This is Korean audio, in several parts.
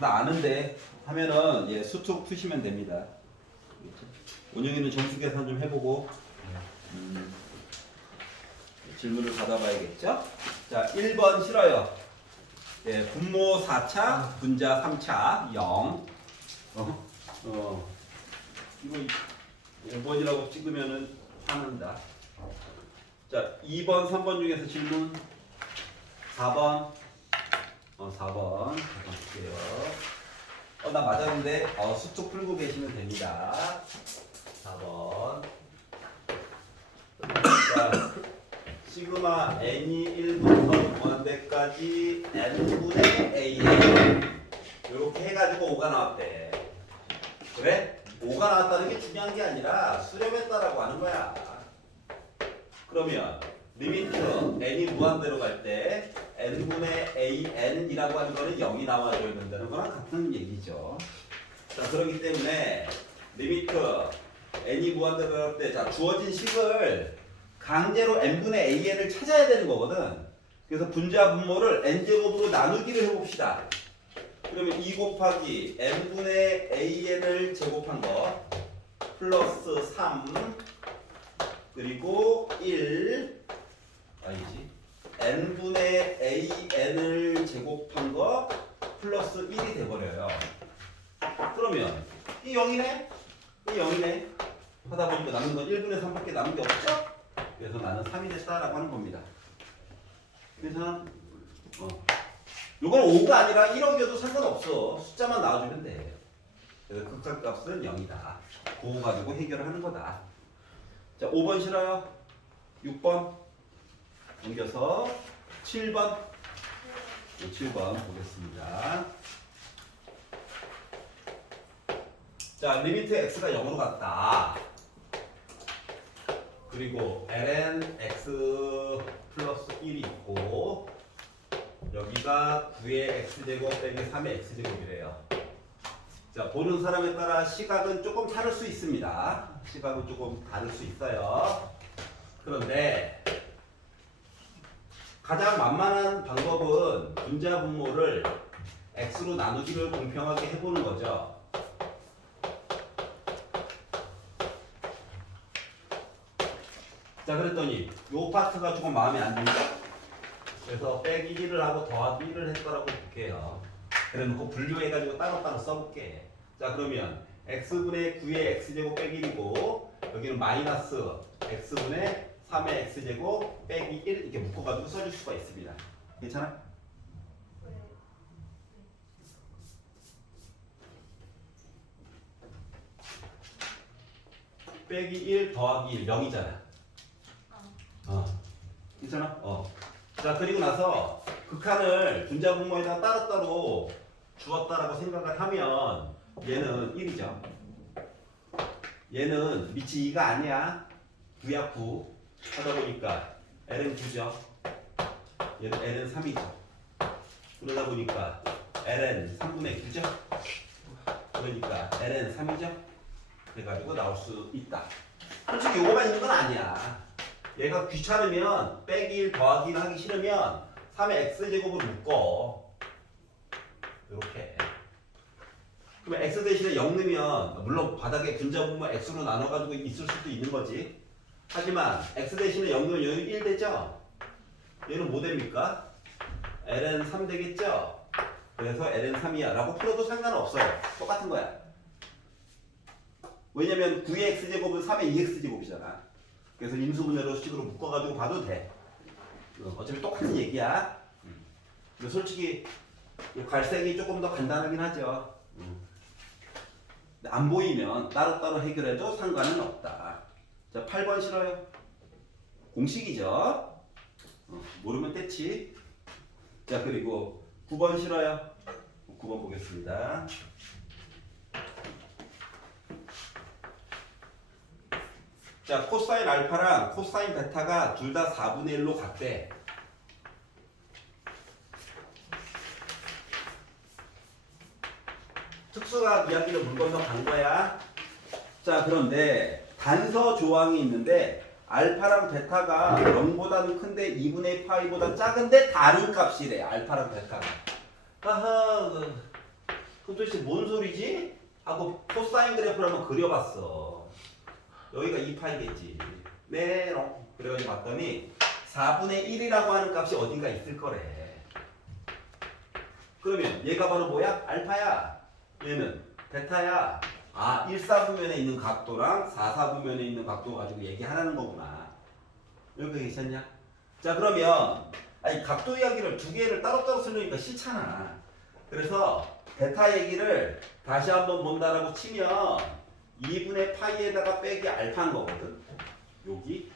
나 아는데 하면은 예, 수툭 푸시면 됩니다. 원영이는 점수 계산 좀 해보고 질문을 받아봐야겠죠? 자, 1번 싫어요. 예, 분모 4차, 분자 3차, 0. 이거 5번이라고 찍으면은 화난다. 자, 2번, 3번 중에서 질문 4번. 4번 볼게요. 나 맞았는데 수축 풀고 계시면 됩니다. 4번. 자, 시그마 n이 1부터 무한대까지 n분의 an 이렇게 해가지고 5가 나왔대. 그래? 5가 나왔다는 게 중요한 게 아니라 수렴했다라고 하는 거야. 그러면 리미트 n이 무한대로 갈 때 n분의 an이라고 하는 거는 0이 나와줘야 된다는 거랑 같은 얘기죠. 자, 그렇기 때문에 리미트 n이 무한대로 갈 때 자, 주어진 식을 강제로 n분의 an을 찾아야 되는 거거든. 그래서 분자 분모를 n제곱으로 나누기를 해봅시다. 그러면 2 곱하기 n분의 an을 제곱한 거 플러스 3 그리고 1 아니지 n분의 an을 제곱한 거 플러스 1이 돼버려요. 그러면 이 0이네? 이 0이네? 하다 보니까 남은 건 1분의 3밖에 남은 게 없죠? 그래서 나는 3이 됐다라고 하는 겁니다. 그래서 이건 5가 아니라 1억이어도 상관없어. 숫자만 나와주면 돼. 그래서 극한값은 0이다. 그거 가지고 해결을 하는 거다. 자, 5번 싫어요? 6번 넘겨서 7번 7번 보겠습니다. 자, 리미트 x가 0으로 갔다. 그리고 ln x 플러스 1이 있고 여기가 9의 x제곱 빼기 3의 x제곱이래요. 자, 보는 사람에 따라 시각은 조금 다를 수 있습니다. 시각은 조금 다를 수 있어요. 그런데 가장 만만한 방법은 분자 분모를 x로 나누기를 공평하게 해보는 거죠. 자, 그랬더니 요 파트가 조금 마음에 안 들죠? 그래서 빼기 1을 하고 더하기 1을 했더라고 볼게요. 그래 놓고 분류해가지고 따로따로 써볼게. 자, 그러면 x분의 9의 x제곱 빼기 1이고 여기는 마이너스 x분의 3의 x제곱 빼기 1 이렇게 묶어가지고 써줄 수가 있습니다. 괜찮아? 빼기 1 더하기 1 0이잖아. 괜찮아? 자, 그리고 나서 극한을 분자 분모에다 따로따로 주었다라고 생각을 하면 얘는 1이죠. 얘는 밑이 2가 아니야. 9야 9. 하다 보니까 l은 9죠. 얘는 l은 3이죠. 그러다 보니까 l은 3분의 9죠. 그러니까 l은 3이죠. 그래가지고 나올 수 있다. 솔직히 요거만 있는 건 아니야. 얘가 귀찮으면 빼기 1 더하기 1 하기 싫으면 3의 x제곱을 묶어. 이렇게. 그러면 x 대신에 0 넣으면 물론 바닥에 분자 분모 x로 나눠가지고 있을 수도 있는 거지. 하지만 x 대신에 0 넣으면 여기 1 되죠? 얘는 뭐 됩니까? ln 3 되겠죠? 그래서 ln 3이야 라고 풀어도 상관없어요. 똑같은 거야. 왜냐면 9의 x제곱은 3의 2x제곱이잖아. 그래서 인수분해로 식으로 묶어가지고 봐도 돼. 어차피 똑같은 얘기야. 근데 솔직히 갈색이 조금 더 간단하긴 하죠. 근데 안 보이면 따로따로 해결해도 상관은 없다. 자, 8번 싫어요? 공식이죠. 모르면 떼치. 자, 그리고 9번 싫어요? 9번 보겠습니다. 자, 코사인 알파랑 코사인 베타가 둘 다 4분의 1로 같대. 특수학 이야기를 물 건너 간 거야. 자, 그런데 단서 조항이 있는데 알파랑 베타가 0보다는 큰데 2분의 파이보다 작은데 다른 값이래. 알파랑 베타가. 아하, 그럼 도대체 뭔 소리지? 하고 코사인 그래프를 한번 그려봤어. 여기가 2파이겠지. 네, 그래가지고 봤더니 4분의 1이라고 하는 값이 어딘가 있을 거래. 그러면 얘가 바로 뭐야? 알파야. 얘는 베타야. 아, 1, 4분면에 있는 각도랑 4, 4분면에 있는 각도 가지고 얘기하라는 거구나. 이렇게 괜찮냐? 자, 그러면 아니 각도 이야기를 두 개를 따로따로 쓰려니까 싫잖아. 그래서 베타 얘기를 다시 한번 본다라고 치면 2분의 파이에다가 빼기 알파인 거거든. 여기.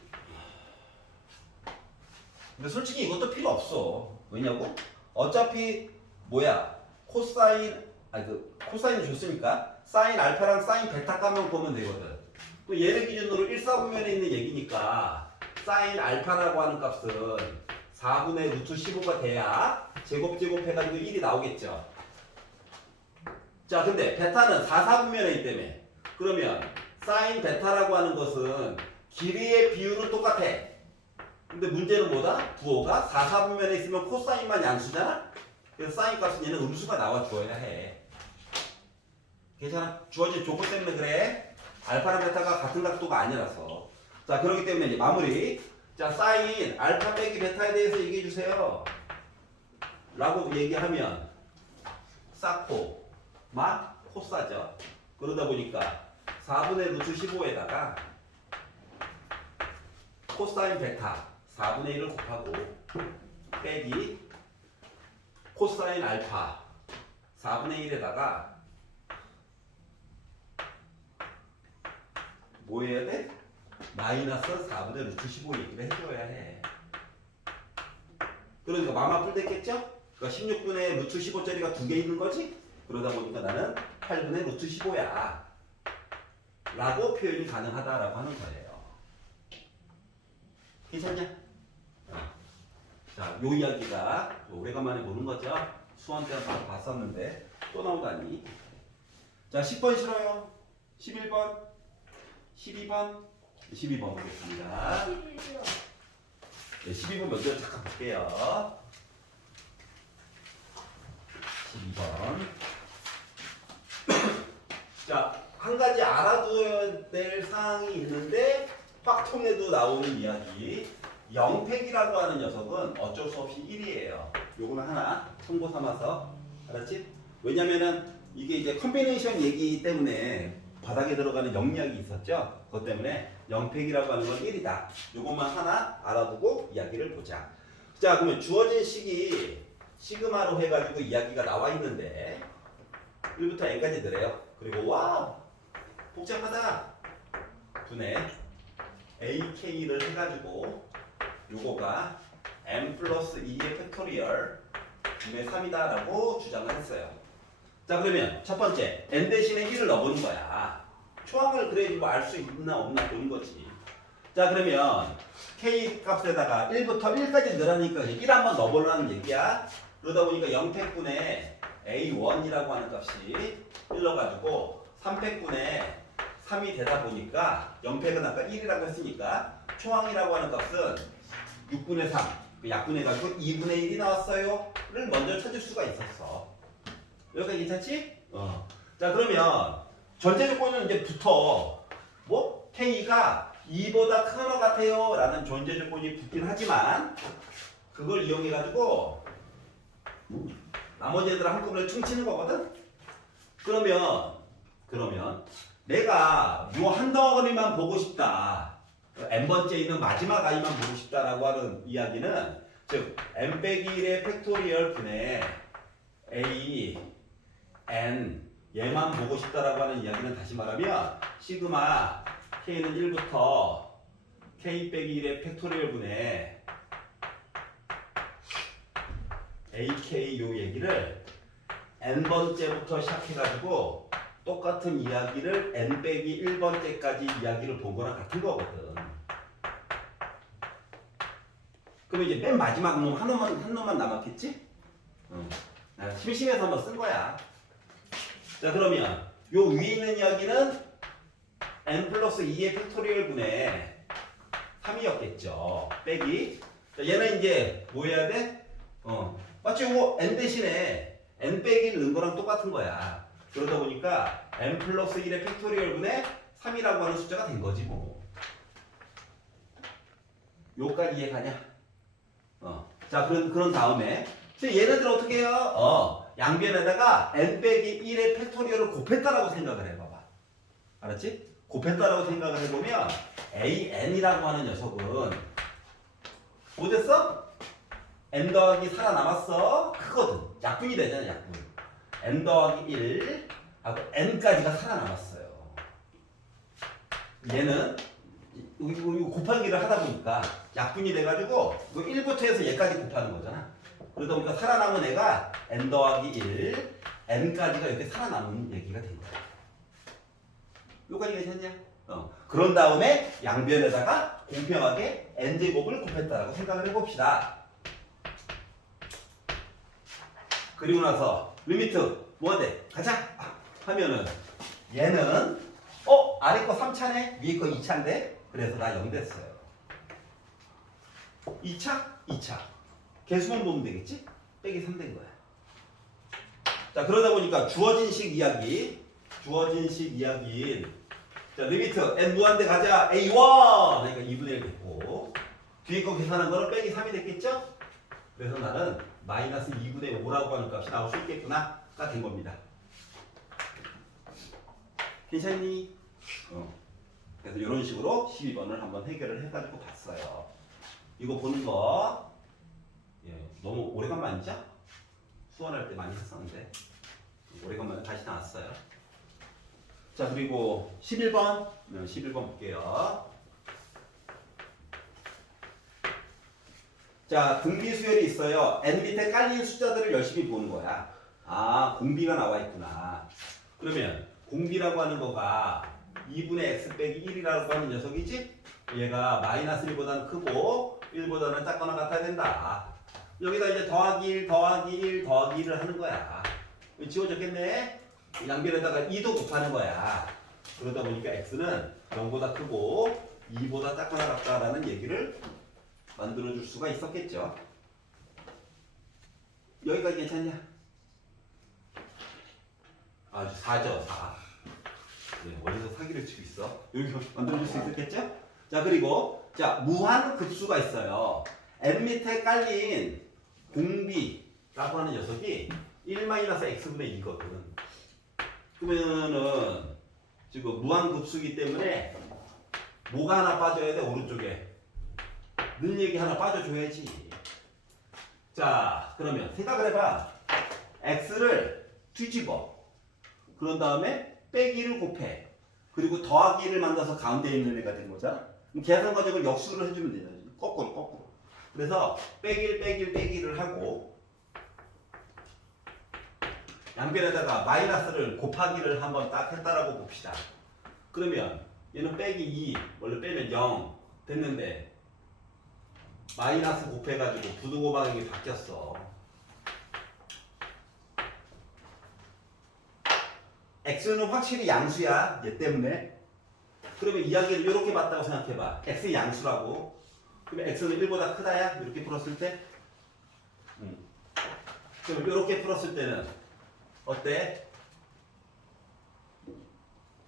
근데 솔직히 이것도 필요 없어. 왜냐고? 어차피 뭐야? 코사인 줬으니까 사인 알파랑 사인 베타 값만 보면 되거든. 또 얘를 기준으로 1, 4분면에 있는 얘기니까 사인 알파라고 하는 값은 4분의 루트 15가 돼야 제곱 해가지고 1이 나오겠죠. 자, 근데 베타는 4, 4분면에 있기 때문에 그러면 사인 베타라고 하는 것은 길이의 비율은 똑같아. 근데 문제는 뭐다? 부호가 4, 4분면에 있으면 코사인만 양수잖아? 그래서 사인 값은 얘는 음수가 나와 주어야 해. 괜찮아? 주어진 조건 때문에 그래. 알파랑 베타가 같은 각도가 아니라서. 자, 그렇기 때문에 이제 마무리. 자, 사인 알파 빼기 베타에 대해서 얘기해 주세요. 라고 얘기하면 사코, 마, 코사죠. 그러다 보니까 4분의 루트 15에다가 코사인 베타 4분의 1을 곱하고 빼기 코사인 알파 4분의 1에다가 뭐 해야 돼? 마이너스 4분의 루트 15 얘기를 해줘야 해. 그러니까 마마 뿔 됐겠죠? 그러니까 16분의 루트 15짜리가 두 개 있는 거지? 그러다 보니까 나는 8분의 루트 15야 라고 표현이 가능하다라고 하는 거예요. 괜찮냐? 자, 요 이야기가 오래간만에 보는 거죠? 수원 때는 바로 봤었는데 또 나오다니. 자, 10번 싫어요. 11번 12번 12번 보겠습니다. 네, 12번 먼저 잠깐 볼게요. 12번. 자, 한 가지 알아둬야 될 사항이 있는데 확통에도 나오는 이야기. 영팩이라고 하는 녀석은 어쩔 수 없이 1이에요. 요거는 하나 참고 삼아서. 알았지? 왜냐면은 이게 이제 컨비네이션 얘기 때문에 바닥에 들어가는 영리학이 있었죠? 그것 때문에 영팩이라고 하는 건 1이다. 요것만 하나 알아두고 이야기를 보자. 자, 그러면 주어진 식이 시그마로 해가지고 이야기가 나와 있는데 1부터 n까지 들어요. 그리고 와우! 복잡하다! 분의 ak를 해가지고 요거가 n 플러스 2의 팩토리얼 분의 3이다 라고 주장을 했어요. 자, 그러면 첫 번째 n 대신에 1을 넣어보는 거야. 초항을 그래야지 뭐 알 수 있나 없나 보는 거지. 자, 그러면 k 값에다가 1부터 1까지 넣으라니까 1 한번 넣어보라는 얘기야. 그러다 보니까 0팩분의 a1이라고 하는 값이 1 넣어가지고 3팩분의 3이 되다 보니까 0팩은 아까 1이라고 했으니까 초항이라고 하는 값은 6분의 3 약분해가지고 2분의 1이 나왔어요 를 먼저 찾을 수가 있었어. 여기까지 괜찮지? 자, 그러면 전제 조건은 이제 붙어. 뭐? K가 2보다 큰 것 같아요 라는 전제 조건이 붙긴 하지만 그걸 이용해가지고 나머지 애들 한꺼번에 퉁치는 거거든? 그러면 내가 요 한 덩어리만 보고 싶다. n번째 있는 마지막 i만 보고 싶다라고 하는 이야기는 즉 n 빼기 1의 팩토리얼 분의 a n 얘만 보고 싶다라고 하는 이야기는 다시 말하면 시그마 k는 1부터 k 빼기 1의 팩토리얼 분의 ak 요 얘기를 n번째부터 시작해가지고 똑같은 이야기를 n 빼기 1번째까지 이야기를 보거나 같은 거거든. 그럼 이제 맨 마지막 놈 한 놈만 남았겠지? 심심해서 한번 쓴 거야. 자, 그러면 요 위에 있는 이야기는 n 플러스 2의 팩토리얼 분의 3이었겠죠. 빼기. 자, 얘는 이제 뭐 해야 돼? 맞지? 이거 n 대신에 n 빼기 1 넣은 거랑 똑같은 거야. 그러다 보니까 n 플러스 1의 팩토리얼분의 3이라고 하는 숫자가 된 거지 뭐. 요까지 이해가냐? 자, 그런 다음에 얘네들 어떻게 해요? 양변에다가 n 빼기 1의 팩토리얼을 곱했다라고 생각을 해봐봐. 알았지? 곱했다라고 생각을 해보면 an이라고 하는 녀석은 뭐 됐어? n 더하기 살아남았어. 크거든. 약분이 되잖아, 약분. n 더하기 1 하고 n까지가 살아남았어요. 얘는 이거 곱하기를 하다 보니까 약분이 돼가지고 이거 1부터 해서 얘까지 곱하는 거잖아. 그러다 보니까 살아남은 애가 n 더하기 1, n까지가 이렇게 살아남은 얘기가 된다. 요까지 괜찮냐? 그런 다음에 양변에다가 공평하게 n제곱을 곱했다라고 생각을 해봅시다. 그리고 나서 리미트 뭐가 돼? 가자! 하면은 얘는 아래 거 3차네? 위에 거 2차인데? 그래서 나 0 됐어요. 2차? 2차. 개수만 보면 되겠지? 빼기 3 된 거야. 자, 그러다 보니까 주어진 식 이야기인 자, 리미트 n 무한대 가자. A1! 그러니까 2분의 1 됐고 뒤에 거 계산한 거는 빼기 3이 됐겠죠? 그래서 나는 마이너스 2분의 5라고 하는 값이 나올 수 있겠구나 가 된 겁니다. 괜찮니? 그래서 이런 식으로 12번을 한번 해결을 해가지고 봤어요. 이거 보는 거 너무 오래간만이죠? 수원할 때 많이 했었는데 오래간만에 다시 나왔어요. 자, 그리고 11번 11번 볼게요. 자, 등비 수열이 있어요. n 밑에 깔린 숫자들을 열심히 보는 거야. 아, 공비가 나와 있구나. 그러면 공비라고 하는 거가 2분의 x 빼기 1이라고 하는 녀석이지? 얘가 마이너스 1보다는 크고 1보다는 작거나 같아야 된다. 여기다 이제 더하기 1, 더하기 1, 더하기 1을 하는 거야. 지워졌겠네? 양변에다가 2도 곱하는 거야. 그러다 보니까 x는 0보다 크고 2보다 작거나 같다라는 얘기를 만들어줄 수가 있었겠죠. 여기까지 괜찮냐? 아, 4죠, 4. 원래서 사기를 치고 있어. 여기 만들어줄 수 있었겠죠? 자, 그리고 자, 무한 급수가 있어요. n 밑에 깔린 공비라고 하는 녀석이 1-x분의 2거든. 그러면은 지금 무한 급수기 때문에 뭐가 하나 빠져야 돼? 오른쪽에 는 얘기 하나 빠져줘야지. 자, 그러면 생각을 해봐. x를 뒤집어. 그런 다음에 빼기를 곱해. 그리고 더하기를 만나서 가운데 있는 애가 된 거잖아. 그럼 계산 과정을 역수를 해주면 되잖아. 거꾸로. 그래서 빼기를 하고 양변에다가 마이너스를 곱하기를 한번 딱 했다라고 봅시다. 그러면 얘는 빼기 2, 원래 빼면 0 됐는데 마이너스 곱해가지고 부등호 방향이 바뀌었어. x는 확실히 양수야. 얘 때문에. 그러면 이야기를 이렇게 봤다고 생각해봐. x의 양수라고. 그러면 x는 1보다 크다야? 이렇게 풀었을 때? 그럼 이렇게 풀었을 때는 어때?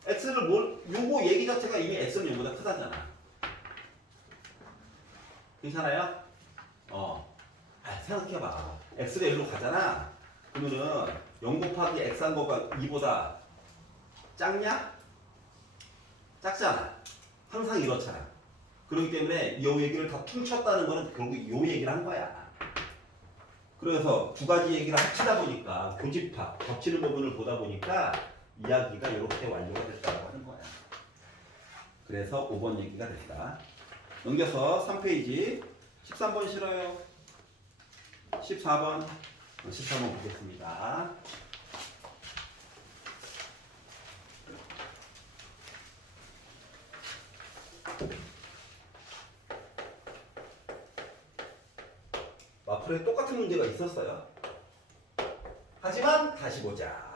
x를 요거 얘기 자체가 이미 x는 0보다 크다잖아. 괜찮아요? 생각해봐. x가 1로 가잖아. 그러면은 0 곱하기 x 한 거가 2보다 작냐? 작잖아. 항상 이렇잖아. 그렇기 때문에 이 얘기를 다 퉁쳤다는 거는 결국 이 얘기를 한 거야. 그래서 두 가지 얘기를 합치다 보니까 교집합, 겹치는 부분을 보다 보니까 이야기가 이렇게 완료가 됐다고 하는 거야. 그래서 5번 얘기가 됐다. 넘겨서 3페이지 13번 싫어요. 14번 보겠습니다. 마플에 똑같은 문제가 있었어요. 하지만 다시 보자.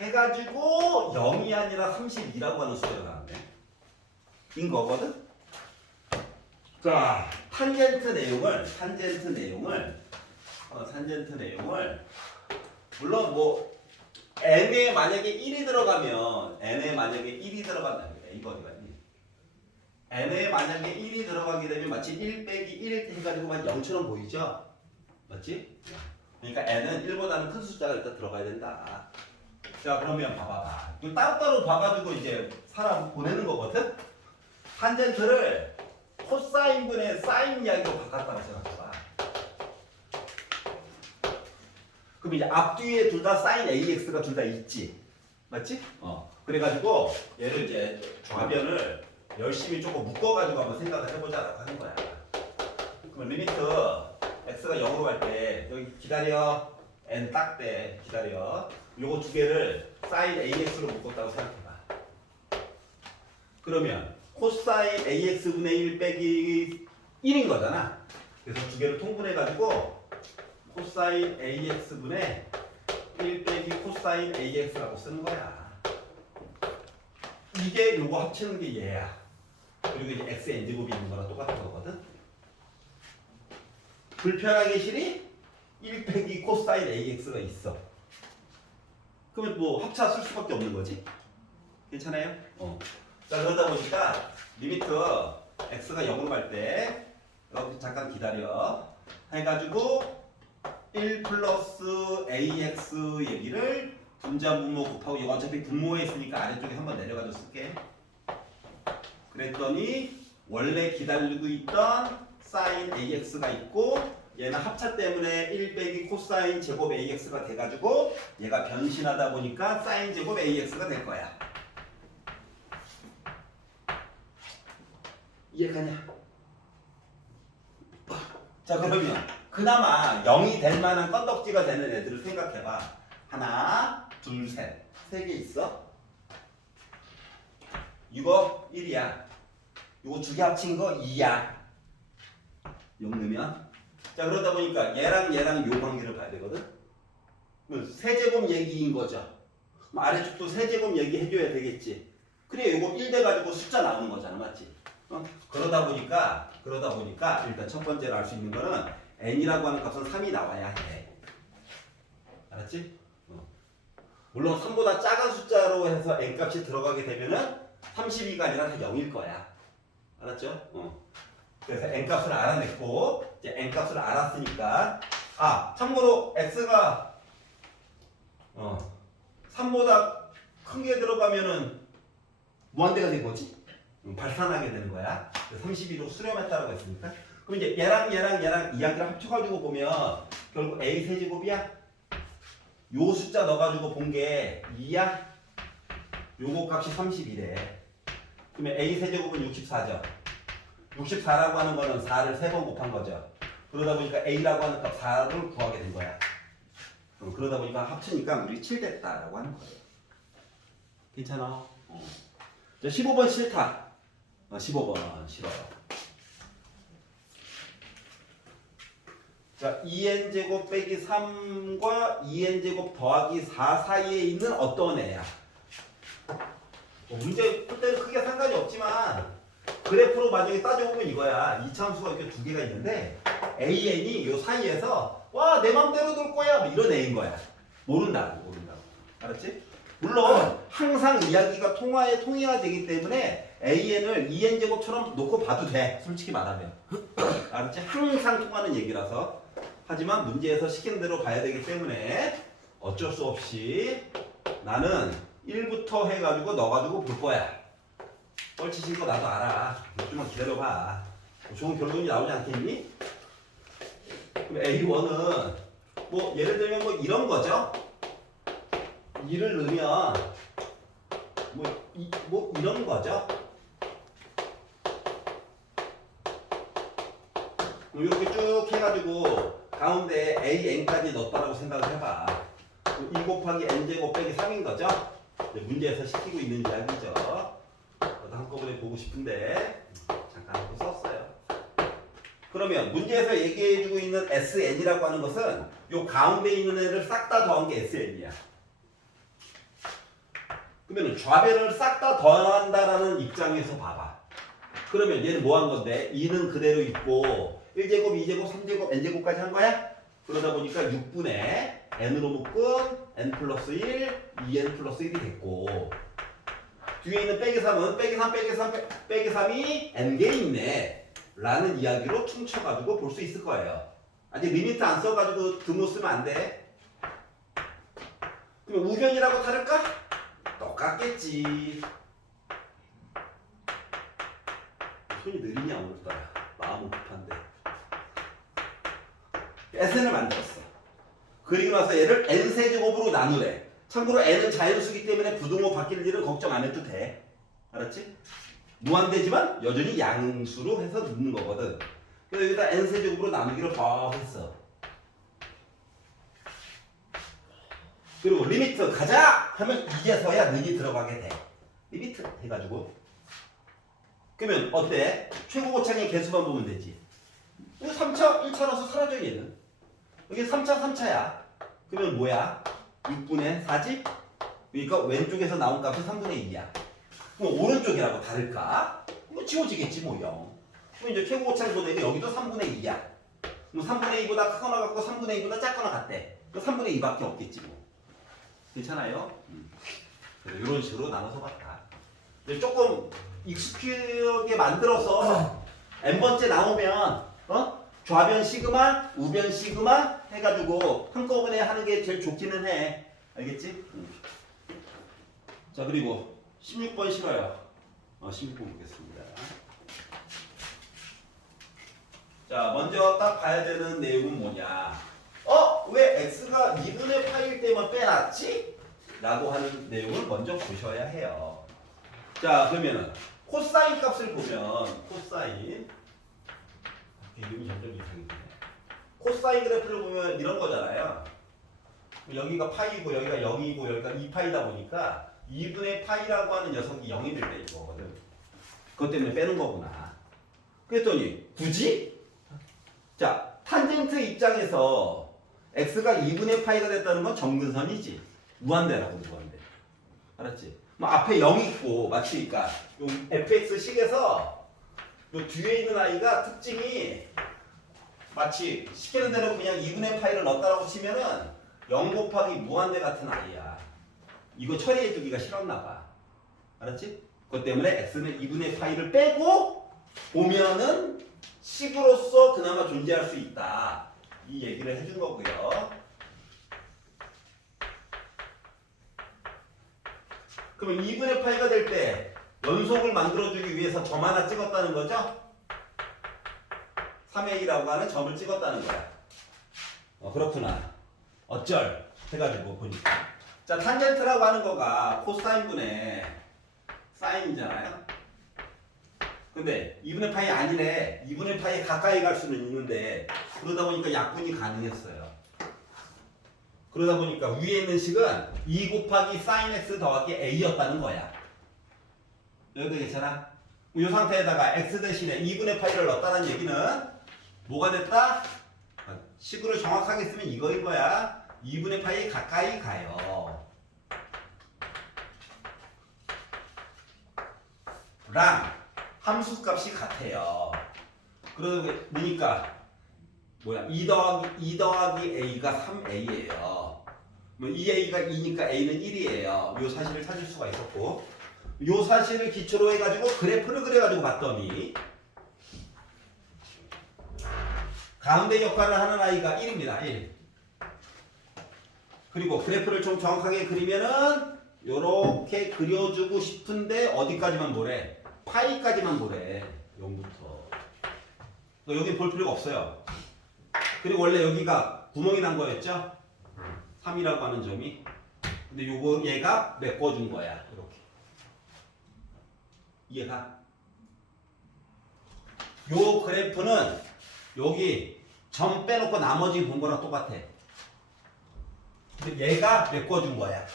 해가지고 0이 아니라 32라고 하는 숫자가 나왔네. 인 거거든? 자, 탄젠트 내용을 물론 뭐 n에 만약에 1이 들어가면 n에 만약에 1이 들어간다는 거야. 이거 어디 갔니? n에 만약에 1이 들어가게 되면 마치 1 빼기 1 해가지고 막 0처럼 보이죠? 맞지? 그러니까 n은 1보다는 큰 숫자가 일단 들어가야 된다. 자, 그러면 봐봐. 이거 따로따로 봐가지고 이제 사람 보내는 거거든? 탄젠트를 코사인분의 사인 이야기로 바꿨다고 생각해봐. 그럼 이제 앞뒤에 둘 다 사인 AX가 둘 다 있지. 맞지? 그래가지고 얘를 이제 좌변을 열심히 조금 묶어가지고 한번 생각을 해보자라고 하는 거야. 그럼 리미트 X가 0으로 갈 때 여기 기다려. N 딱 때 기다려. 요거 두 개를 사인 AX로 묶었다고 생각해봐. 그러면 코사인 AX분의 1 빼기 1인 거잖아. 그래서 두 개를 통분해가지고 코사인 AX분의 1 빼기 코사인 AX라고 쓰는 거야. 이게 요거 합치는 게 얘야. 그리고 이제 X n제곱이 있는 거랑 똑같은 거거든. 불편하게 실이 1 빼기 코사인 AX가 있어. 그러면 뭐 합차 쓸 수밖에 없는 거지. 괜찮아요? 자, 그러다 보니까 리미트 x가 0으로 갈 때 여기 잠깐 기다려 해가지고 1 플러스 ax 얘기를 분자분모 곱하고 이거 어차피 분모에 있으니까 아래쪽에 한번 내려가서 쓸게. 그랬더니 원래 기다리고 있던 사인 ax가 있고 얘는 합차 때문에 1 빼기 코사인 제곱 ax가 돼가지고 얘가 변신하다 보니까 사인 제곱 ax가 될 거야. 이해가냐? 자, 그러면 그나마 0이 될 만한 건덕지가 되는 애들을 생각해봐. 하나, 둘, 셋. 세 개 있어. 이거 1이야. 이거 두 개 합친 거 2야. 0 넣으면. 자, 그러다 보니까 얘랑 요 관계를 봐야 되거든. 세제곱 얘기인 거죠. 아래쪽도 세제곱 얘기해줘야 되겠지. 그래, 이거 1 돼가지고 숫자 나오는 거잖아. 맞지? 그러다 보니까 일단 첫 번째로 알 수 있는 거는 n이라고 하는 값은 3이 나와야 해. 알았지? 물론 3보다 작은 숫자로 해서 n 값이 들어가게 되면은 32가 아니라 다 0일 거야. 알았죠? 그래서 n 값을 알아냈고 이제 n 값을 알았으니까 참고로 x가 3보다 큰 게 들어가면은 무한대가 된 거지? 발산하게 되는 거야. 32로 수렴했다고 했으니까. 그럼 이제 얘랑 이야기를 합쳐가지고 보면 결국 a 세제곱이야. 요 숫자 넣어가지고 본 게 2야. 요거 값이 32래. 그러면 a 세제곱은 64죠. 64라고 하는 거는 4를 3번 곱한 거죠. 그러다 보니까 a라고 하는 값 4를 구하게 된 거야. 그러다 보니까 합치니까 우리 7 됐다라고 하는 거예요. 괜찮아? 자, 15번 싫다. 15번 싫어. 자, 2n제곱 빼기 3과 2n제곱 더하기 4 사이에 있는 어떤 애야? 문제 풀 때는 크게 상관이 없지만 그래프로 만약에 따져보면 이거야. 이차함수가 이렇게 두 개가 있는데 an이 요 사이에서 와, 내 맘대로 돌 거야 뭐 이런 애인 거야. 모른다고. 알았지? 물론 항상 이야기가 통해야 되기 때문에 an을 2n제곱처럼 놓고 봐도 돼. 솔직히 말하면. 알았지? 항상 통하는 얘기라서. 하지만 문제에서 시킨 대로 봐야 되기 때문에 어쩔 수 없이 나는 1부터 해가지고 넣어가지고 볼 거야. 뻘치신 거 나도 알아. 좀만 기다려봐. 좋은 결론이 나오지 않겠니? 그럼 A1은 뭐 예를 들면 뭐 이런 거죠. 2를 넣으면 뭐 이런 거죠. 이렇게 쭉 해가지고 가운데 AN까지 넣었다라고 생각을 해봐. 2 곱하기 n제곱 빼기 3인 거죠. 문제에서 시키고 있는 이야기죠. 저도 한꺼번에 보고 싶은데 잠깐 하고 썼어요. 그러면 문제에서 얘기해주고 있는 SN이라고 하는 것은 요 가운데 있는 애를 싹 다 더한 게 SN이야. 그러면 좌변을 싹 다 더한다라는 입장에서 봐봐. 그러면 얘는 뭐 한 건데? 2는 그대로 있고 1제곱, 2제곱, 3제곱, n제곱까지 한 거야? 그러다 보니까 6분의 n으로 묶은 n 플러스 1, 2n 플러스 1이 됐고 뒤에 있는 빼기 3은 빼기 3, 빼기 3, 빼기 3이 n개 있네 라는 이야기로 퉁쳐가지고 볼 수 있을 거예요. 아직 리미트 안 써가지고 등호 쓰면 안 돼. 그럼 우변이라고 다를까? 똑같겠지. 손이 느리냐 오늘따라. 마음은 급한데. SN을 만들었어. 그리고 나서 얘를 n세제곱으로 나누래. 참고로 n은 자연수기 때문에 부등호 바뀔 일은 걱정 안 해도 돼. 알았지? 무한대지만 여전히 양수로 해서 넣는 거거든. 그래서 여기다 n세제곱으로 나누기로 더 했어. 그리고 리미트 가자! 하면 이제서야 능이 들어가게 돼. 리미트 해가지고. 그러면 어때? 최고 고창의 개수만 보면 되지. 이거 3차, 1차라서 사라져 얘는. 여기 3차, 3차야. 그러면 뭐야? 6분의 4지? 그러니까 왼쪽에서 나온 값은 3분의 2야. 그럼 오른쪽이라고 다를까? 뭐 지워지겠지 뭐 0. 그럼 이제 최고 고창 보내니까 여기도 3분의 2야. 그럼 3분의 2보다 크거나 같고 3분의 2보다 작거나 같대. 그럼 3분의 2밖에 없겠지 뭐. 괜찮아요? 이런 식으로 나눠서 봤다. 조금 익숙하게 만들어서 n번째 나오면 좌변 시그마, 우변 시그마 해가지고 한꺼번에 하는 게 제일 좋기는 해. 알겠지? 자 그리고 16번 싫어요. 16번 보겠습니다. 자 먼저 딱 봐야 되는 내용은 뭐냐? 왜 x가 2분의 파일 때만 빼놨지? 라고 하는 내용을 먼저 보셔야 해요. 자 그러면은 코사인 값을 보면 코사인 이름이 점점 이상해지네. 코사인 그래프를 보면 이런 거잖아요. 여기가 파이고 여기가 0이고 여기가 2파이다 보니까 2분의 파이라고 하는 녀석이 0이 될 때 이거거든. 그것 때문에 빼는 거구나. 그랬더니 굳이? 자 탄젠트 입장에서 x가 2분의 파이가 됐다는 건 점근선이지. 무한대라고 무한대. 알았지? 뭐 앞에 0이 있고 마치니까 요 fx식에서 요 뒤에 있는 아이가 특징이 마치 시키는 대로 그냥 2분의 파이를 넣었다라고 치면은 0 곱하기 무한대 같은 아이야. 이거 처리해 주기가 싫었나 봐. 알았지? 그것 때문에 x는 2분의 파이를 빼고 보면은 식으로서 그나마 존재할 수 있다. 이 얘기를 해준 거고요. 그러면 2분의 파이가 될 때 연속을 만들어주기 위해서 점 하나 찍었다는 거죠? 3의 2라고 하는 점을 찍었다는 거야. 그렇구나. 어쩔 해가지고 보니까. 자 탄젠트라고 하는 거가 코사인분의 사인이잖아요. 근데 2분의 파이 아니래. 2분의 파이에 가까이 갈 수는 있는데 그러다 보니까 약분이 가능했어요. 그러다 보니까 위에 있는 식은 2 곱하기 sin x 더하기 a였다는 거야. 여기도 괜찮아? 이 상태에다가 x 대신에 2분의 파이를 넣었다는 얘기는 뭐가 됐다? 식으로 정확하게 쓰면 이거인 거야. 2분의 파이에 가까이 가요. 랑 함수값이 같아요. 그러다 보니까 뭐야? 2 더하기 a가 3a예요. 뭐 2a가 2니까 a는 1이에요. 요 사실을 찾을 수가 있었고 요 사실을 기초로 해가지고 그래프를 그려가지고 봤더니 가운데 역할을 하는 아이가 1입니다. 1. 그리고 그래프를 좀 정확하게 그리면은 요렇게 그려주고 싶은데 어디까지만 보래? 파이까지만 보래. 0부터. 여기 볼 필요가 없어요. 그리고 원래 여기가 구멍이 난 거였죠? 3이라고 하는 점이. 근데 요거 얘가 메꿔준 거야. 이렇게. 이해가? 요 그래프는 여기 점 빼놓고 나머지 본 거랑 똑같아. 근데 얘가 메꿔준 거야.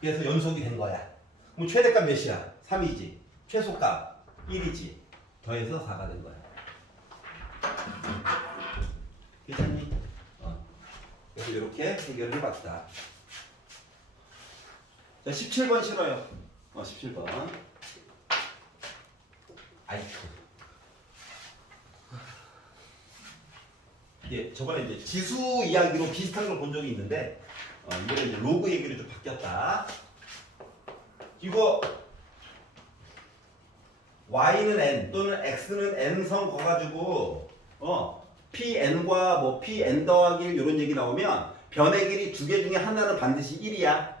그래서 연속이 된 거야. 그럼 최대값 몇이야? 3이지. 최소값 1이지. 더해서 4가 된 거야. 괜찮니? 그래서 이렇게 해결을 해봤다. 자, 17번 싫어요. 17번. 아이쿠. 예, 저번에 이제 지수 이야기로 비슷한 걸 본 적이 있는데, 이번에 이제 로그 얘기로 좀 바뀌었다. 이거 y는 n 또는 x는 n성 거가지고 pn과 뭐 pn 더하기 1 이런 얘기 나오면 변의 길이 두 개 중에 하나는 반드시 1이야.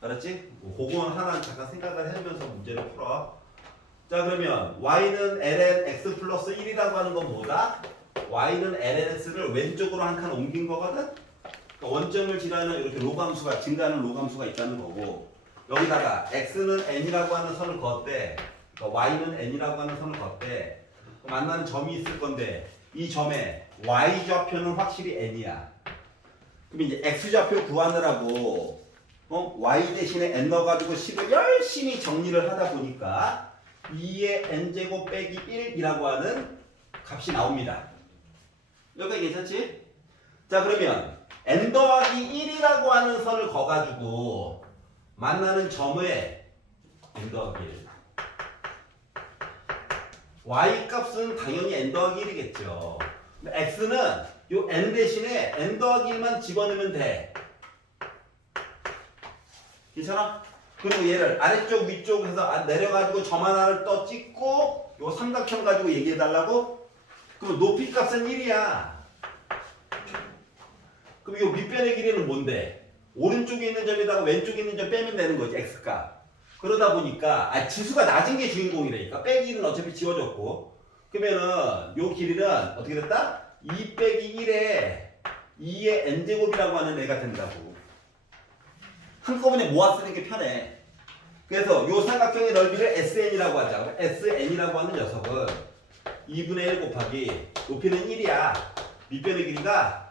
알았지? 그건 하나 잠깐 생각을 해보면서 문제를 풀어. 자, 그러면 y는 ln x 플러스 1이라고 하는 건 뭐다? y는 lnx를 왼쪽으로 한 칸 옮긴 거거든? 그러니까 원점을 지나는 이렇게 로감수가 증가하는 로감수가 있다는 거고, 여기다가 x는 n이라고 하는 선을 그었대. 그러니까 y는 n이라고 하는 선을 그었대. 만나는 점이 있을 건데 이 점에 y 좌표는 확실히 n이야. 그럼 이제 x 좌표 구하느라고 y 대신에 n 넣어가지고 식을 열심히 정리를 하다 보니까 2의 n제곱 빼기 1이라고 하는 값이 나옵니다. 여기까지 괜찮지? 자, 그러면 n 더하기 1이라고 하는 선을 거가지고 만나는 점에 n 더하기 1 y 값은 당연히 n 더하기 1이겠죠. x는 요 n 대신에 n 더하기 1만 집어넣으면 돼. 괜찮아? 그리고 얘를 아래쪽 위쪽 해서 내려가지고 점 하나를 떠 찍고 요 삼각형 가지고 얘기해달라고? 그럼 높이 값은 1이야. 그럼 요 밑변의 길이는 뭔데? 오른쪽에 있는 점에다가 왼쪽에 있는 점 빼면 되는 거지, x값. 그러다 보니까 지수가 낮은 게 주인공이라니까. 빼기는 어차피 지워졌고. 그러면은 요 길이는 어떻게 됐다? 2 빼기 1에 2의 n제곱이라고 하는 애가 된다고. 한꺼번에 모았쓰는 게 편해. 그래서 요 삼각형의 넓이를 SN이라고 하자. SN이라고 하는 녀석은 2분의 1 곱하기 높이는 1이야. 밑변의 길이가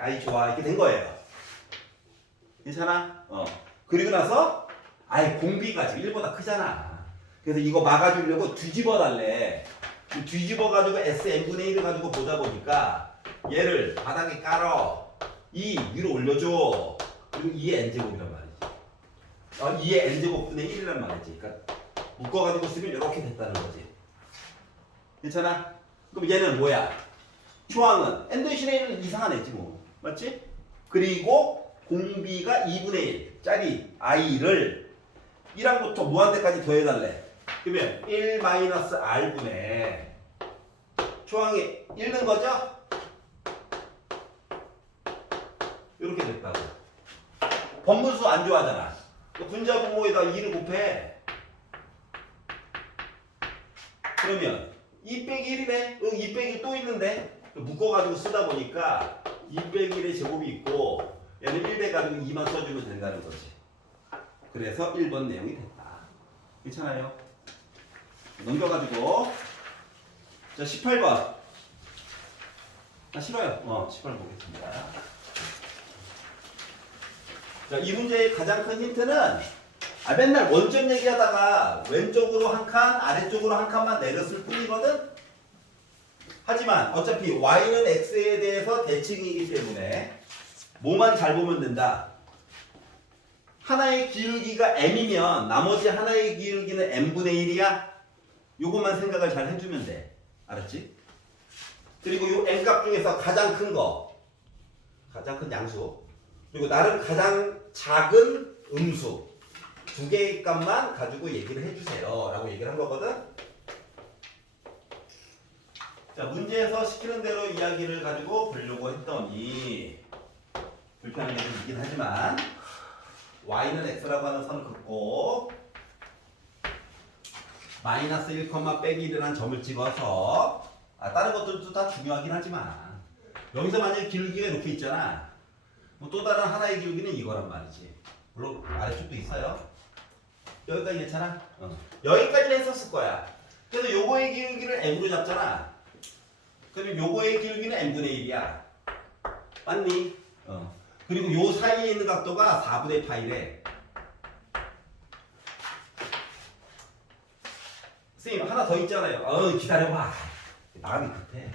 아이 좋아. 이렇게 된 거예요. 괜찮아? 그리고 나서 공비가 지금 1보다 크잖아. 그래서 이거 막아주려고 뒤집어 달래. 뒤집어 가지고 SN분의 1을 가지고 보다 보니까 얘를 바닥에 깔어. 2 위로 올려줘. 그리고 2의 n제곱이란 말이지. 2의 n제곱분의 1이란 말이지. 그러니까 묶어가지고 쓰면 이렇게 됐다는 거지. 괜찮아? 그럼 얘는 뭐야? 조항은 n 대신에 1은 이상한 애지 뭐. 맞지? 그리고 공비가 2분의 1짜리 i를 1항부터 무한대까지 더해달래. 그러면 1-r분의 조항이 1는 거죠? 이렇게 됐다고. 번분수 안 좋아하잖아. 분자 분모에다 2를 곱해. 그러면 2 빼기 1이네. 여기 2 빼기 또 있는데 묶어가지고 쓰다 보니까 2 빼기 1의 제곱이 있고 얘는 1 돼가지고 2만 써주면 된다는 거지. 그래서 1번 내용이 됐다. 괜찮아요? 넘겨가지고 자 18번. 싫어요. 18번 보겠습니다. 자, 이 문제의 가장 큰 힌트는 맨날 원점 얘기하다가 왼쪽으로 한 칸, 아래쪽으로 한 칸만 내렸을 뿐이거든? 하지만 어차피 y는 x에 대해서 대칭이기 때문에 뭐만 잘 보면 된다. 하나의 기울기가 m이면 나머지 하나의 기울기는 m분의 1이야. 요것만 생각을 잘 해주면 돼. 알았지? 그리고 요 m값 중에서 가장 큰 거, 가장 큰 양수, 그리고 나름 가장 작은 음수 두 개의 값만 가지고 얘기를 해주세요 라고 얘기를 한 거거든. 자, 문제에서 시키는 대로 이야기를 가지고 보려고 했더니 불편한 게 좀 있긴 하지만 y는 x라고 하는 선을 긋고 마이너스 1, 빼기 1이라는 점을 찍어서 다른 것들도 다 중요하긴 하지만 여기서 만약에 기울기가 이렇게 있잖아. 뭐 또 다른 하나의 기울기는 이거란 말이지. 물론 아래쪽도 있어요. 여기까지 괜찮아? 여기까지는 했었을 거야. 그래서 요거의 기울기를 m으로 잡잖아. 그러면 요거의 기울기는 m분의 1이야. 맞니? 그리고 요 사이에 있는 각도가 4분의 파이래. 선생님 하나 더 있잖아요. 기다려봐. 마음이 급해.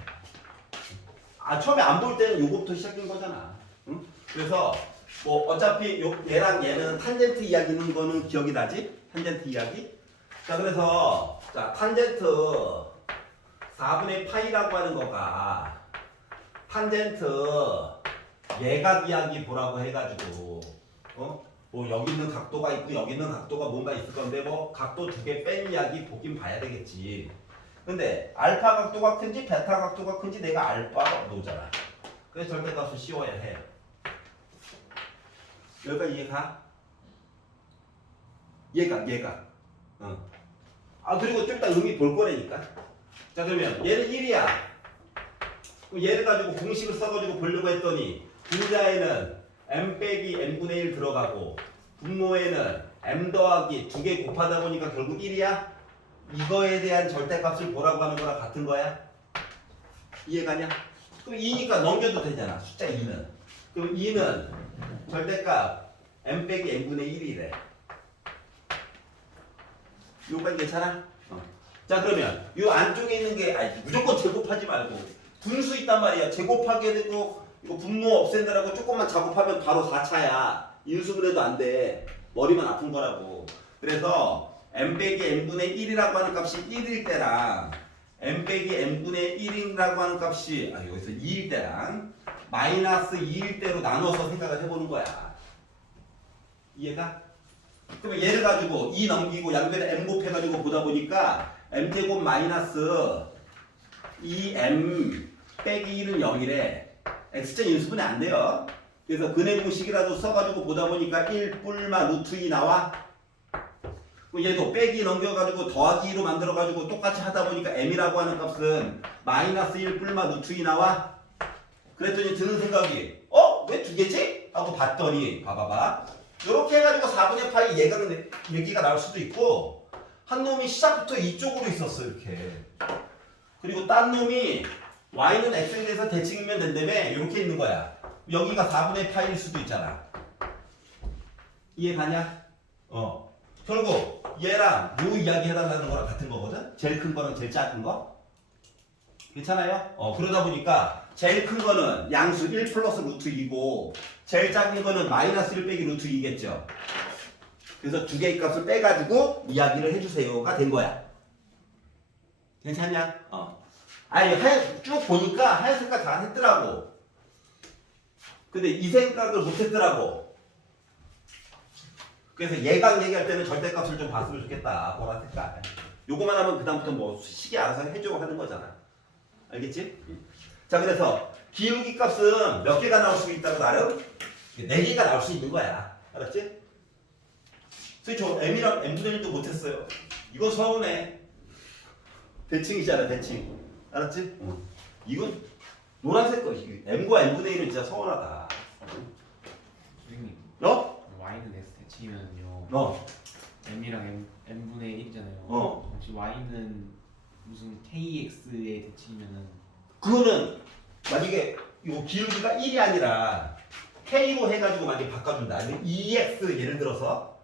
처음에 안 볼 때는 요거부터 시작인 거잖아. 응? 그래서 뭐 어차피 얘랑 얘는 탄젠트 이야기는 거는 기억이 나지? 탄젠트 이야기. 자 그래서 자 탄젠트 4분의 파이라고 하는 거가 탄젠트 예각 이야기 보라고 해가지고 뭐 여기 있는 각도가 있고 여기 있는 각도가 뭔가 있을 건데 뭐 각도 두 개 뺀 이야기 보긴 봐야 되겠지. 근데 알파 각도가 큰지 베타 각도가 큰지 내가 알파가 나오잖아. 그래서 절대값을 씌워야 해. 여기가 이해가? 얘가. 아 그리고 좀 이따 의미 볼 거라니까. 자 그러면 얘는 1이야. 그럼 얘를 가지고 공식을 써가지고 보려고 했더니 분자에는 m 빼기 n분의 1 들어가고 분모에는 m 더하기 2개 곱하다 보니까 결국 1이야? 이거에 대한 절대값을 보라고 하는 거랑 같은 거야? 이해가냐? 그럼 2니까 넘겨도 되잖아. 숫자 2는. 그럼 2는 절대값 m 빼기 n분의 1이래. 요까지 괜찮아? 자 그러면 요 안쪽에 있는 게 무조건 제곱하지 말고 분수 있단 말이야. 제곱하게 되고 이거 분모 없앤다라고 조금만 작업하면 바로 4차야. 인수분 해도 안 돼. 머리만 아픈 거라고. 그래서 m 빼기 n분의 1이라고 하는 값이 1일 때랑 m 빼기 n분의 1이라고 하는 값이 여기서 2일 때랑 마이너스 2일 때로 나눠서 생각을 해보는 거야. 이해가? 그러면 얘를 가지고 2 넘기고 양변에 m 곱해가지고 보다 보니까 m제곱 마이너스 2m 빼기 1은 0이래. x자 인수분해 안 돼요. 그래서 근해 공식이라도 써가지고 보다 보니까 1 뿔마 루트 2 나와. 그럼 얘도 빼기 넘겨가지고 더하기 2로 만들어가지고 똑같이 하다 보니까 m이라고 하는 값은 마이너스 1 뿔마 루트 2 나와. 그랬더니 드는 생각이 왜 두 개지? 하고 봤더니 봐봐봐. 이렇게 해가지고 4분의 파이 얘기가 나올 수도 있고 한 놈이 시작부터 이쪽으로 있었어 이렇게. 그리고 딴 놈이 y는 x에 대해서 대칭이면 된다며 이렇게 있는 거야. 여기가 4분의 파이일 수도 있잖아. 이해가냐? 결국 얘랑 요 이야기 해달라는 거랑 같은 거거든? 제일 큰 거랑 제일 작은 거? 괜찮아요? 그러다 보니까 제일 큰 거는 양수 1 플러스 루트 2고 제일 작은 거는 마이너스 1 빼기 루트 2겠죠. 그래서 두 개의 값을 빼가지고 이야기를 해주세요가 된 거야. 괜찮냐? 쭉 보니까 하얀 색깔 다 했더라고. 근데 이 생각을 못 했더라고. 그래서 예각 얘기할 때는 절대값을 좀 봤으면 좋겠다. 보라 색깔. 요거만 하면 그다음부터 뭐 식이 알아서 해주고 하는 거잖아. 알겠지? 자 그래서 기울기 값은 몇 개가 나올 수 있다고 나름? 4개가 나올 수 있는 거야. 알았지? 그래서 저 m이랑 m분의 1도 못했어요. 이거 서운해. 대칭이잖아 대칭. 알았지? 이건 노란색 거. m과 n분의 1은 진짜 서운하다. 선생님 y는 x 대칭이면요 m이랑 n분의 1이잖아요. 혹시 y는 무슨 kx의 대칭이면은 그거는 만약에 요 기울기가 1이 아니라 k로 해가지고 만약에 바꿔준다. 아니면 2x 예를 들어서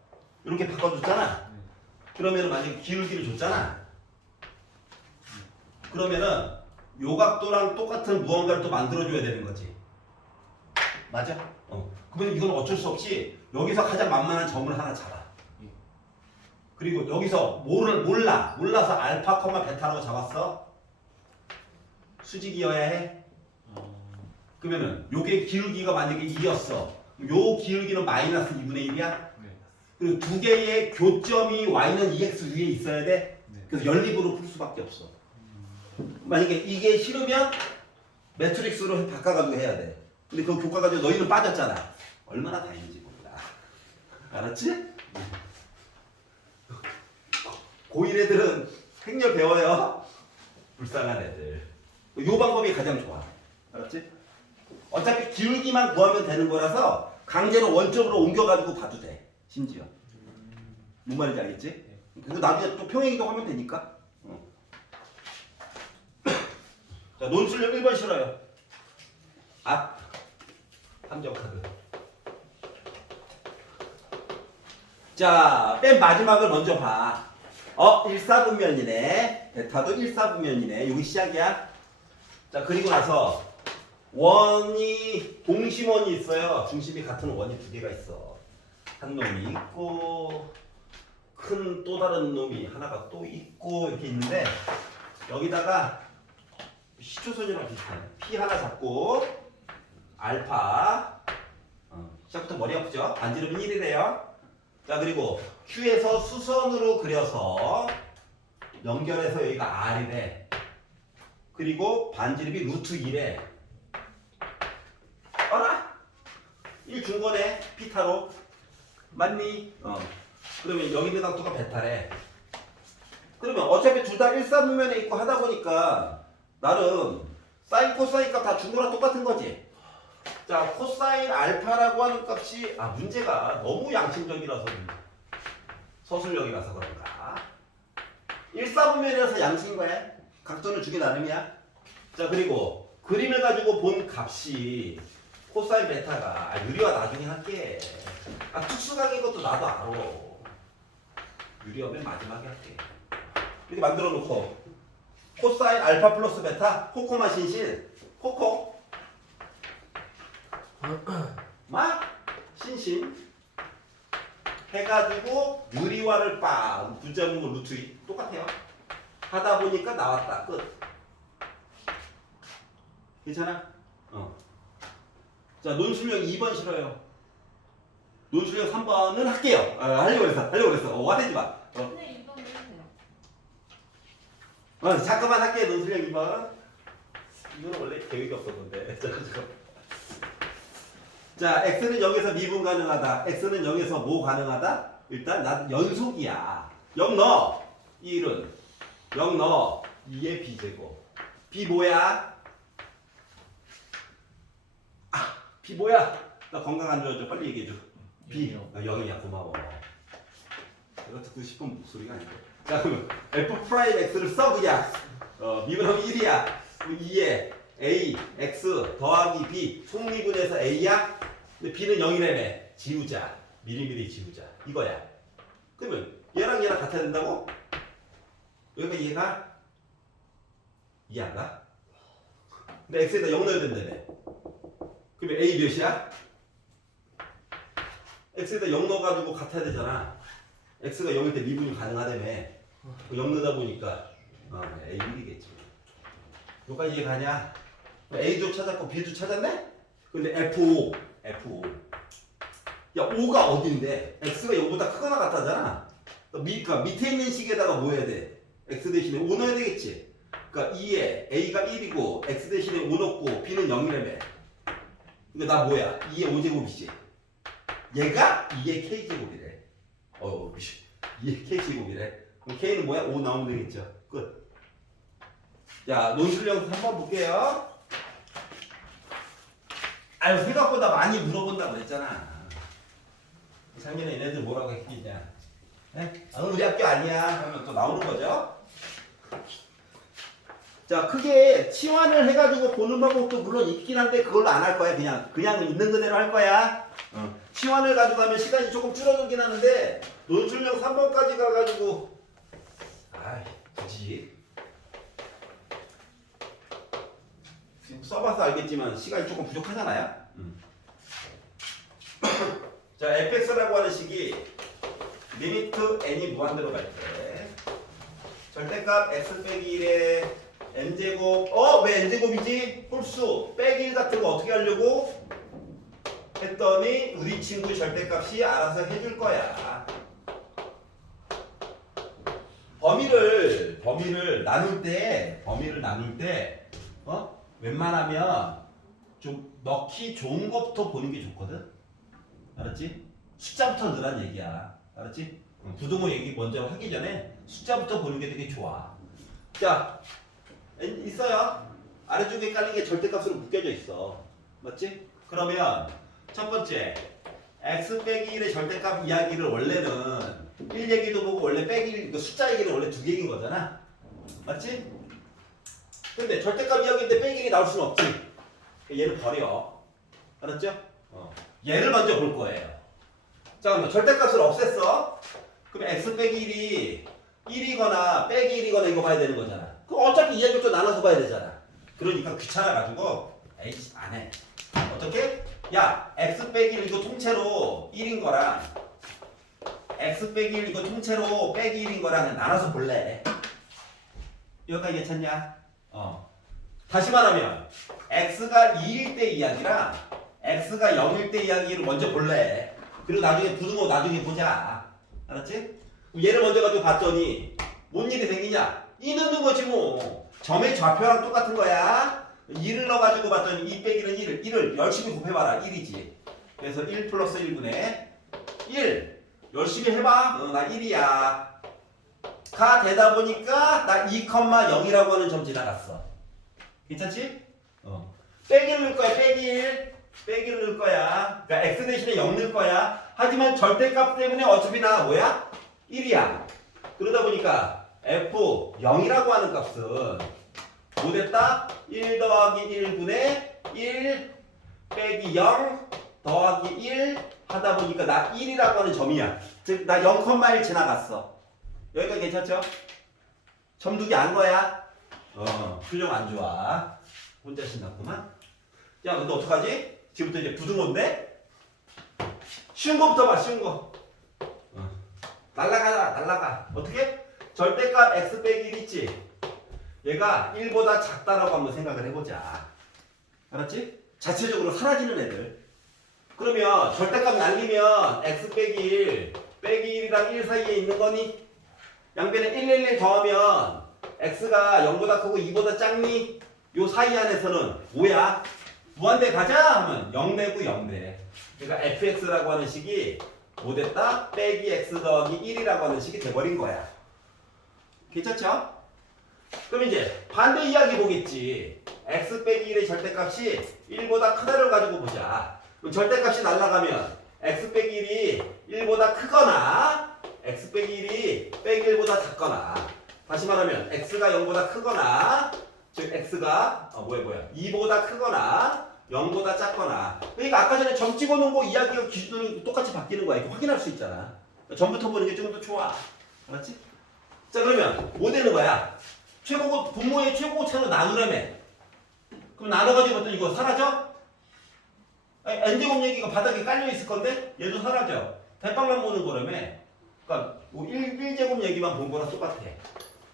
이렇게 바꿔줬잖아. 그러면은 만약에 기울기를 줬잖아. 그러면은 요 각도랑 똑같은 무언가를 또 만들어줘야 되는 거지. 맞아? 그러면 이건 어쩔 수 없이 여기서 가장 만만한 점을 하나 잡아. 그리고 여기서 몰라서 알파, 베타라고 잡았어. 수직이어야 해. 그러면은 요게 기울기가 만약에 2였어. 요 기울기는 마이너스 2분의 1이야. 그리고 두 개의 교점이 y는 2x 위에 있어야 돼. 그래서 연립으로 풀 수밖에 없어. 만약에 이게 싫으면 매트릭스로 바꿔가지고 해야 돼. 근데 그 교과 가지고 너희는 빠졌잖아. 얼마나 다행인지 몰라. 알았지? 고1 애들은 행렬 배워요. 불쌍한 애들. 요 방법이 가장 좋아. 알았지? 어차피 기울기만 구하면 되는 거라서 강제로 원점으로 옮겨가지고 봐도 돼. 심지어. 뭔 말인지 알겠지? 그리고 나중에 또 평행이동 하면 되니까. 자, 논술력 1번 싫어요. 함정 카드. 자, 맨 마지막을 먼저 봐. 1사분면이네. 베타도 1사분면이네. 여기 시작이야. 자, 그리고 나서 원이 동심원이 있어요. 중심이 같은 원이 두 개가 있어. 한 놈이 있고 큰 또 다른 놈이 하나가 또 있고 이렇게 있는데 여기다가 시초선이랑 비슷해. P 하나 잡고 알파 시작부터 머리 아프죠? 반지름은 1이래요. 자 그리고 Q에서 수선으로 그려서 연결해서 여기가 R이래. 그리고 반지름이 루트 2래. 알아? 1 준 거네. 피타로. 맞니? 그러면 여기 있는 각도가 베타래. 그러면 어차피 둘 다 일사분면에 있고 하다 보니까 나름 사인 코사인 값 다 준 거랑 똑같은 거지. 자 코사인 알파라고 하는 값이 문제가 너무 양심적이라서 서술형이라서 그런가. 일사분면이라서 양수인 거야. 각도는 주기 나름이야. 자 그리고 그림을 가지고 본 값이 코사인 베타가 유리화 나중에 할게. 특수각인 것도 나도 알아. 유리화면 마지막에 할게. 이렇게 만들어 놓고 코사인 알파 플러스 베타 코코마 신신 코코 막 신신 해가지고 유리화를 빵 부정문 루트 2 똑같아요. 하다 보니까 나왔다. 끝. 괜찮아? 자 논술형 2번 싫어요. 논술형 3번은 할게요. 하려고 그랬어. 화내지 마. 근데 이번 해주세요. 잠깐만 할게. 논술형 2번. 이거는 원래 계획이 없었는데. 자, x는 0에서 미분 가능하다. x는 0에서 뭐 가능하다? 일단 난 연속이야. 0 넣어. 1은 0 넣어. 2의 b제곱. b 뭐야? b 뭐야? 나 건강 안 좋아져. 빨리 얘기해줘. b. 0이야. 고마워. 내가 듣고 싶은 목소리가 아닌데. 자, 그러면 f 프라임 x를 써 그냥. 미분하면 1이야. 2에 a, x 더하기 b 속미분해서 a야? 근데 b는 0이라며. 지우자. 미리미리 지우자. 이거야. 그러면 얘랑 얘랑 같아야 된다고? 여기가 얘가 이해 안 가? 근데 x에다 0 넣어야 된다며. 그러면 a 몇이야? x에다 0 넣어가지고 같아야 되잖아. x가 0일 때 미분이 가능하다며. 0 넣다 보니까 a 1이겠지. 여기까지 이해 가냐? a도 찾았고 b도 찾았네? 근데 f5 야 5가 어딘데? x가 0보다 크거나 같다잖아. 그러니까 밑에 있는 식에다가 뭐 해야 돼? x 대신에 5 넣어야 되겠지. 그러니까 2에 a가 1이고 x 대신에 5 넣고 b는 0이라며. 그러니까 나 뭐야? 2의 5제곱이지. 얘가 2의 k제곱이래. 2의 k제곱이래. 그럼 k는 뭐야? 5 나오면 되겠죠. 끝. 자, 논술형 한번 볼게요. 생각보다 많이 물어본다고 그랬잖아. 작년에 얘네들 뭐라고 했겠냐. 우리 학교 아니야. 하면 또 나오는 거죠. 자, 크게 치환을 해가지고 보는 방법도 물론 있긴 한데 그걸로 안 할 거야. 그냥 있는 그대로 할 거야. 치환을 가지고 하면 시간이 조금 줄어들긴 하는데 논술형 3번까지 가가지고 굳이 지금 써봐서 알겠지만 시간이 조금 부족하잖아요. 자, fx라고 하는 식이 리미트 n이 무한대로 갈 때 절대값 x 빼기 1에 n제곱 왜 n제곱이지? 홀수 빼기 1 같은 거 어떻게 하려고? 했더니 우리 친구 절대값이 알아서 해줄 거야. 범위를 나눌 때 웬만하면 좀 넣기 좋은 것부터 보는 게 좋거든. 알았지? 숫자부터 넣으란 얘기야. 알았지? 부등호 얘기 먼저 하기 전에 숫자부터 보는 게 되게 좋아. 자, 있어요. 아래쪽에 깔린 게 절대값으로 묶여져 있어. 맞지? 그러면 첫 번째 x 빼기 1의 절대값 이야기를 원래는 1 얘기도 보고 원래 빼기 1, 숫자 얘기는 원래 두 개인 거잖아. 맞지? 근데 절대값 이야기인데 빼기 1이 나올 수는 없지. 얘를 버려. 알았죠? 얘를 먼저 볼 거예요. 자, 그러면 절대값을 없앴어. 그럼 x 빼기 1이 1이거나 빼기 1이거나 이거 봐야 되는 거잖아. 그럼 어차피 이야기를 또 나눠서 봐야 되잖아. 그러니까 귀찮아가지고 에이씨 안 해. 어떻게? 야 x 빼기 1 이거 통째로 1인 거랑 x 빼기 1 이거 통째로 빼기 1인 거랑 나눠서 볼래. 여기까지 괜찮냐? 다시 말하면 x가 2일 때 이야기랑 x가 0일 때 이야기를 먼저 볼래. 그리고 나중에 부는 거 나중에 보자. 알았지? 얘를 먼저 가지고 봤더니 뭔 일이 생기냐? 2 넣는 거지 뭐. 점의 좌표랑 똑같은 거야. 2를 넣어가지고 봤더니 2 빼기는 1을 열심히 곱해봐라. 1이지. 그래서 1 플러스 1분의 1. 열심히 해봐. 나 1이야. 가 되다 보니까 나 2,0이라고 하는 점 지나갔어. 괜찮지? 빼기를 넣을 거야. 빼기 1. 빼기를 넣을 거야. 그러니까 x 대신에 0 넣을 거야. 하지만 절대값 때문에 어차피 나 뭐야? 1이야. 그러다 보니까 f 0이라고 하는 값은 뭐 됐다? 1 더하기 1분의 1 빼기 0 더하기 1 하다 보니까 나 1이라고 하는 점이야. 즉 나 0,1 지나갔어. 여기까지 괜찮죠? 점 두 개 안 거야? 표정 안 좋아. 혼자 신났구만. 야 근데 어떡하지? 지금부터 이제 부등호인데? 쉬운 거부터 봐. 쉬운 거. 날라가. 어떻게? 절대값 x 빼기 1 있지? 얘가 1보다 작다라고 한번 생각을 해보자. 알았지? 자체적으로 사라지는 애들. 그러면 절대값 날리면 x 빼기 1 빼기 1이랑 1 사이에 있는 거니? 양변에 1, 1, 1 더하면 x가 0보다 크고 2보다 작니? 요 사이 안에서는 뭐야? 무한대 가자 하면 0대고 0대. 그러니까 fx라고 하는 식이 뭐 됐다? 빼기 x 더하기 1이라고 하는 식이 돼버린 거야. 괜찮죠? 그럼 이제 반대 이야기 보겠지. x 빼기 1의 절대값이 1보다 크다를 가지고 보자. 그럼 절대값이 날아가면 x 빼기 1이 1보다 크거나 x 빼기 1이 빼기 1보다 작거나, 다시 말하면 x가 0보다 크거나, 즉 x가 2보다 크거나 0보다 작거나. 그러니까 아까 전에 점 찍어놓은 거 이야기가 기준이 똑같이 바뀌는 거야. 이렇게 확인할 수 있잖아. 점부터 보는 게 좀 더 좋아. 알았지? 자 그러면 뭐 되는 거야? 최고고 분모의 최고차로 나누라며. 그럼 나눠가지고 봤더니 이거 사라져? n제곱 얘기가 바닥에 깔려 있을 건데 얘도 사라져. 대빵만 보는 거라며. 그러니까 뭐 1제곱 얘기만 본 거랑 똑같아.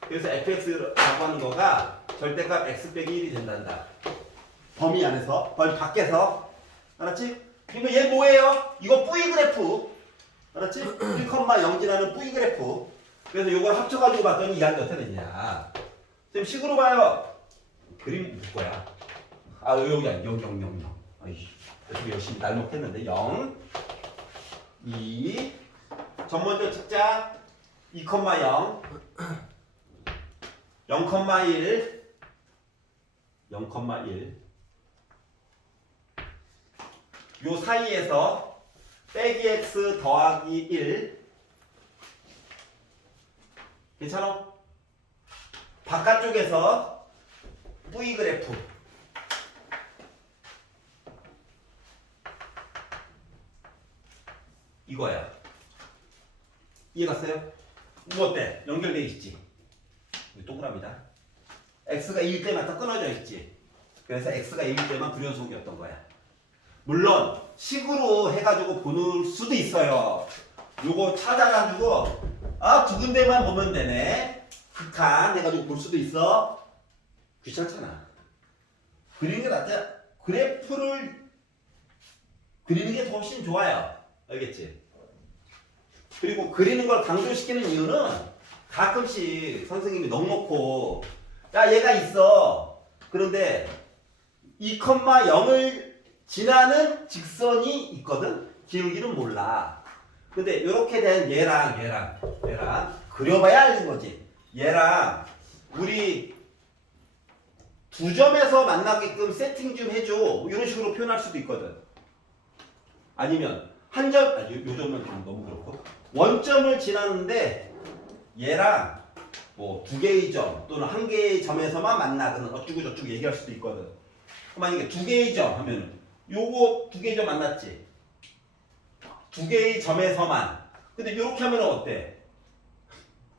그래서 fx라고 하는 거가 절대값 x 빼기 1이 된단다. 범위 안에서, 범위 밖에서. 알았지? 그리고 얘 뭐예요? 이거 뿌이 그래프. 알았지? 1,0 지나는 뿌이 그래프. 그래서 이걸 합쳐가지고 봤더니 이야기 어떻게 되냐. 지금 식으로 봐요. 그림 볼 거야. 여기야. 0. 아이씨. 되게 열심히 날먹했는데 0, 2, 점 먼저 찍자. 2,0, 0,1, 0,1. 요 사이에서 빼기 x 더하기 1. 괜찮아? 바깥쪽에서 V 그래프. 이거야. 이해갔어요? 뭐 어때? 연결돼 있지? 동그라미다. x가 1일 때만 딱 끊어져 있지. 그래서 x가 1일 때만 불연속이었던 거야. 물론 식으로 해가지고 보는 수도 있어요. 요거 찾아가지고 두 군데만 보면 되네. 극한 해가지고 볼 수도 있어. 귀찮잖아. 그리는 게 낫지. 그래프를 그리는 게 더 훨씬 좋아요. 알겠지? 그리고 그리는 걸 강조시키는 이유는 가끔씩 선생님이 넉넉고 야 얘가 있어. 그런데 2,0을 지나는 직선이 있거든. 기울기는 몰라. 근데 이렇게 된 얘랑 그려봐야 알는 거지. 얘랑 우리 두 점에서 만나게끔 세팅 좀 해줘. 이런 식으로 표현할 수도 있거든. 아니면 한 점, 요 점은 좀 너무 그렇고 원점을 지나는데 얘랑 뭐 두 개의 점 또는 한 개의 점에서만 만나거나 어쩌고 저쩌고 얘기할 수도 있거든. 만약에 두 개의 점 하면은 요거 두 개의 점 만났지. 두 개의 점에서만. 근데 이렇게 하면 어때?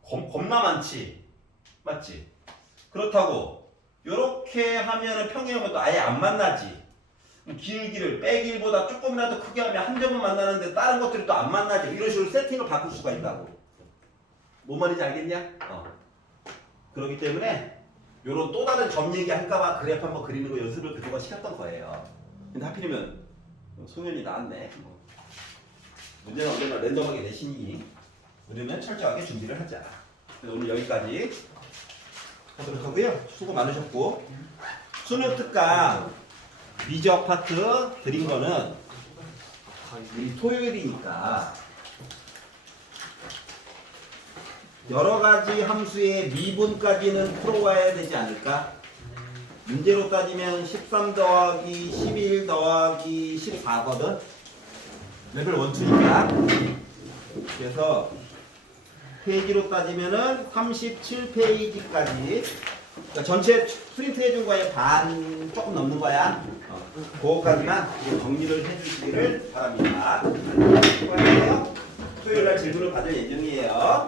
겁나 많지. 맞지? 그렇다고 요렇게 하면은 평행하고도 아예 안 만나지. 길기를 빼기보다 조금이라도 크게 하면 한 점은 만나는데 다른 것들이 또 안 만나지. 이런 식으로 세팅을 바꿀 수가 있다고. 뭔 말인지 알겠냐? 그렇기 때문에 요런 또 다른 점 얘기할까봐 그래프 한번 그리는 거 연습을 그동안 시켰던 거예요. 근데 하필이면 소연이 나왔네. 문제는 언제나 랜덤하게 내시니 우리는 철저하게 준비를 하자. 그래서 오늘 여기까지 하도록 하고요. 수고 많으셨고 수능 특강 미적 파트 드린 거는 우리 토요일이니까 여러 가지 함수의 미분까지는 풀어와야 되지 않을까? 문제로 따지면 13 더하기 11 더하기 14거든? 레벨 1, 2니까. 그래서 페이지로 따지면은 37페이지까지. 그러니까 전체 프린트 해준 거에 반 조금 넘는 거야. 그거까지만 정리를 해주시기를 바랍니다. 수고하세요. 토요일 날 질문을 받을 예정이에요.